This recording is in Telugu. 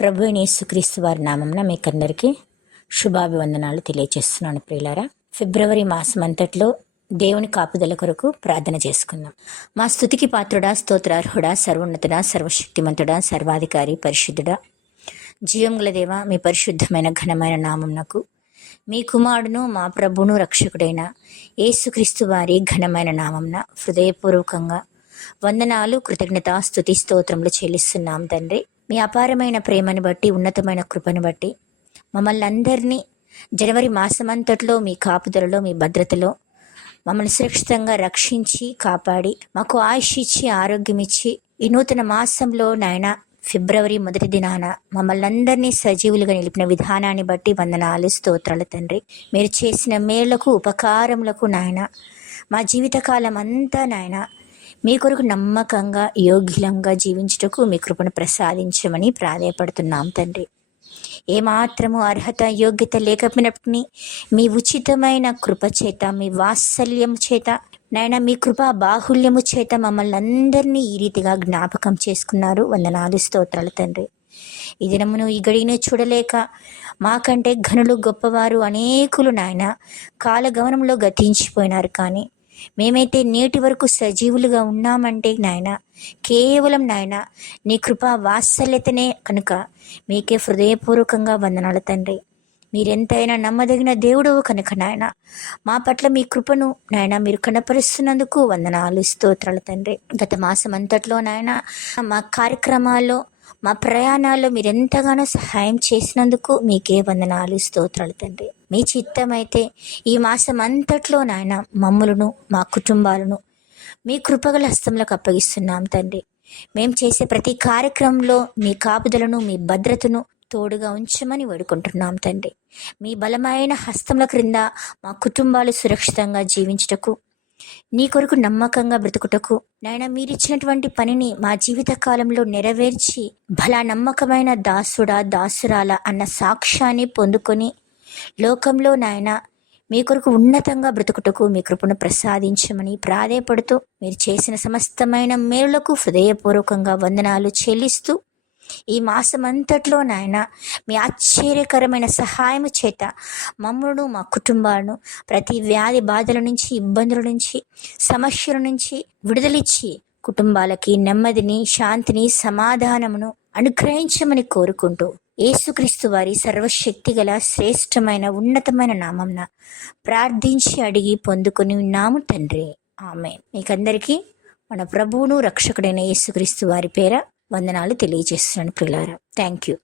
ప్రభు అయిన యేసుక్రీస్తు వారి నామంన మీకందరికీ శుభాభివందనాలు తెలియజేస్తున్నాను ప్రియులారా. ఫిబ్రవరి మాసం అంతట్లో దేవుని కాపుదల కొరకు ప్రార్థన చేసుకుందాం. మా స్తుతికి పాత్రుడా, స్తోత్రార్హుడా, సర్వోన్నతుడా, సర్వశక్తిమంతుడా, సర్వాధికారి, పరిశుద్ధుడా, జీవంగల దేవ, మీ పరిశుద్ధమైన ఘనమైన నామంనకు మీ కుమారుడును మా ప్రభువును రక్షకుడైన యేసుక్రీస్తు వారి ఘనమైన నామంన హృదయపూర్వకంగా వందనాలు, కృతజ్ఞత, స్తుతి, స్తోత్రములు చెల్లిస్తున్నాం తండ్రి. మీ అపారమైన ప్రేమను బట్టి, ఉన్నతమైన కృపను బట్టి మమ్మల్ని అందరినీ జనవరి మాసమంతట్లో మీ కాపుదలలో, మీ భద్రతలో మమ్మల్ని సురక్షితంగా రక్షించి కాపాడి మాకు ఆయుష్ ఇచ్చి ఆరోగ్యం ఇచ్చి ఈ నూతన మాసంలో నాయన ఫిబ్రవరి మొదటి దినాన మమ్మల్ని అందరినీ సజీవులుగా నిలిపిన విధానాన్ని బట్టి వందనాలు, స్తోత్రాలు తండ్రి. మీరు చేసిన మేళ్లకు, ఉపకారములకు నాయన మా జీవితకాలం అంతా నాయన మీ కొరకు నమ్మకంగా, యోగ్యంగా జీవించుటకు మీ కృపను ప్రసాదించమని ప్రాధేయపడుతున్నాం తండ్రి. ఏమాత్రము అర్హత, యోగ్యత లేకపోయినప్పటికీ మీ ఉచితమైన కృప చేత, మీ వాత్సల్యం చేత నాయన, మీ కృపా బాహుల్యము చేత మమ్మల్ని అందరినీ ఈ రీతిగా జ్ఞాపకం చేసుకున్నారు. వందనాలు, స్తోత్రాలు తండ్రి. ఈ దినమును, ఈ గడిని చూడలేక మాకంటే ఘనులు, గొప్పవారు అనేకులు నాయన కాలగమనంలో గతించిపోయినారు. కానీ మేమైతే నేటి వరకు సజీవులుగా ఉన్నామంటే నాయన కేవలం నాయన నీ కృపా వాత్సల్యతనే కనుక మీకే హృదయపూర్వకంగా వందనాలు తండ్రి. మీరెంతైనా నమ్మదగిన దేవుడు కనుక నాయన మా పట్ల మీ కృపను నాయన మీరు కనపరుస్తున్నందుకు వందనాలు, స్తోత్రాలు తండ్రి. గత మాసం అంతట్లో నాయన మా కార్యక్రమాల్లో, మా ప్రయాణాల్లో మీరు ఎంతగానో సహాయం చేసినందుకు మీకే వందనాలు, స్తోత్రాలు తండ్రి. మీ చిత్తమైతే ఈ మాసం అంతట్లో నాయన మమ్ములను, మా కుటుంబాలను మీ కృపగల హస్తంలోకి అప్పగిస్తున్నాం తండ్రి. మేము చేసే ప్రతి కార్యక్రమంలో మీ కాపుదలను, మీ భద్రతను తోడుగా ఉంచమని వేడుకుంటున్నాం తండ్రి. మీ బలమైన హస్తముల క్రింద మా కుటుంబాలు సురక్షితంగా జీవించుటకు, నీ కొరకు నమ్మకంగా బ్రతుకుటకు నాయన మీరిచ్చినటువంటి పనిని మా జీవిత కాలంలో నెరవేర్చి భలా నమ్మకమైన దాసుడా, దాసురాల అన్న సాక్ష్యాన్ని పొందుకొని లోకంలో నాయన మీ కొరకు ఉన్నతంగా బ్రతుకుటకు మీ కృపను ప్రసాదించమని ప్రాధేయపడుతూ మీరు చేసిన సమస్తమైన మేలులకు హృదయపూర్వకంగా వందనాలు చెల్లిస్తూ ఈ మాసమంతట్లో నాయన మీ ఆశ్చర్యకరమైన సహాయం చేత మమ్మల్ని, మా కుటుంబాలను ప్రతి వ్యాధి బాధల నుంచి, ఇబ్బందుల నుంచి, సమస్యల నుంచి విడుదలిచ్చి కుటుంబాలకి నెమ్మదిని, శాంతిని, సమాధానమును అనుగ్రహించమని కోరుకుంటూ యేసుక్రీస్తు వారి సర్వశక్తి గల శ్రేష్టమైన ఉన్నతమైన నామంన ప్రార్థించి అడిగి పొందుకొని ఉన్నాము తండ్రి, ఆమేన్. మీకందరికీ మన ప్రభువును రక్షకుడైన యేసుక్రీస్తు వారి పేర వందనాలు తెలియజేస్తున్నాను ప్రియులారా. Thank you.